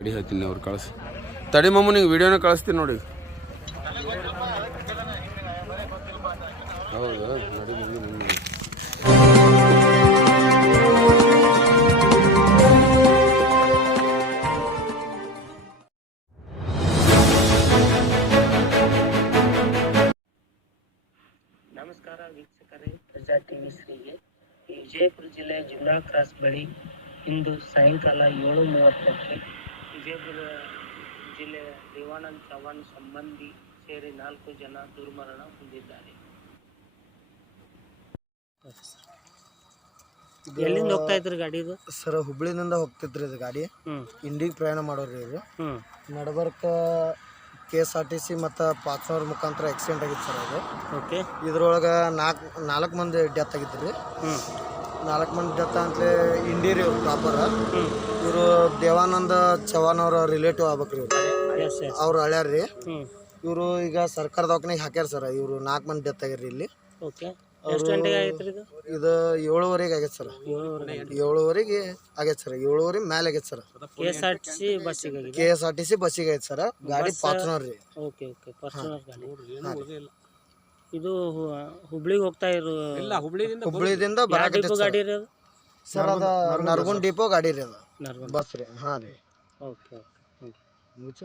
ಗಾಡಿ ಹೇಳ್ತೀನಿ ಅವ್ರು ಕಳಿಸಿ ತಡಿ ಮಮ್ಮ ನಿಂಗೆ ವಿಡಿಯೋನ ಕಳಿಸ್ತೀನಿ ನೋಡಿ. ಹೌದಾ ನಡಿ ಮುಂದೆ ನಮಸ್ಕಾರ ವೀಕ್ಷಕರೇ, ಪ್ರಜಾ ಟಿವಿ ಶ್ರೀಗೆ. ವಿಜಯಪುರ ಜಿಲ್ಲೆಯ ಜುಮ್ರಾ ಕ್ರಾಸ್ ಬಳಿ ಇಂದು ಸಾಯಂಕಾಲ 7:30ಕ್ಕೆ ವಿಜಯಪುರ ಜಿಲ್ಲೆಯ ದೇವಾನಂದ್ ಚವಾಣ್ ಸಂಬಂಧಿ ಸೇರಿ 4 ಜನ ದುರ್ಮರಣ ಹೊಂದಿದ್ದಾರೆ. ಎಲ್ಲಿಂದ ಹೋಗ್ತಾ ಇದ್ರಿ ಗಾಡಿ ಇದು? ಸರ್ ಹುಬ್ಳಿನಿಂದ ಹೋಗ್ತಿದ್ರಿ ಇದು ಗಾಡಿ. ಇಂಡಿಗೆ ಪ್ರಯಾಣ ಮಾಡೋರಿ ಇವರು. ನಡಬರ್ಕ KSRTC ಮತ್ತು ಪಾಕ್ಸವ್ರ ಮುಖಾಂತರ ಆಕ್ಸಿಡೆಂಟ್ ಆಗಿತ್ತು ಸರ್ ಅದು. ಓಕೆ. ಇದ್ರೊಳಗೆ ನಾಲ್ಕು ಮಂದಿ ಡೆತ್ ಆಗಿದ್ರಿ. 4 ಮಂದಿ ಡೆತ್ ಅಂತಲೇ ಇಂಡಿರಿ ಇವ್ರು ಪ್ರಾಪರ್. ಇವರು ದೇವಾನಂದ ಚವಾಣ್ ಅವರ ರಿಲೇಟಿವ್ ಆಗ್ಬೇಕ್ರಿ ಇವರು. ಅವ್ರು ಹಳ್ಯಾರ್ರಿ. ಇವರು ಈಗ ಸರ್ಕಾರ ದವಾಖಾನೆಗೆ ಹಾಕ್ಯಾರ ಸರ್. ಇವರು 4 ಮಂದಿ ಡೆತ್ ಆಗ್ಯಾರ ಇಲ್ಲಿ. ಎಷ್ಟು ಗಂಟೆಗೆ ಆಗೈತ್ರಿ ಇದು? ಇದು 7:15 ಆಗೈತೆ ಸರ್. 7:15 ಆಗೈತೆ ಸರ್. 7:15 ಮೇಲೆ ಆಗೈತೆ ಸರ್. KSRTC ಬಸ್ಸಿಗೆ ಆಗೈತೆ ಸರ್. ಗಾಡಿ ಫಾರ್ಚುನರ್ ರೀ. ಓಕೆ ಓಕೆ, ಫಾರ್ಚುನರ್ ಗಾಡಿ. ಇದು ಹುಬ್ಳಿಗೆ ಹೋಗ್ತಾ ಇರೋ? ಹುಬ್ಳಿದಿಂದ ಬರಾಕತ್ತೈತೆ ಗಾಡಿ ರೀ ಅದು ಸರ್. ಅದು ನರಗುಂದ ಡಿಪೋ ಗಾಡಿ ರೀ ಅದು. ಬಸ್ ರೀ. ಹಾಂ ರೀ. Okay okay.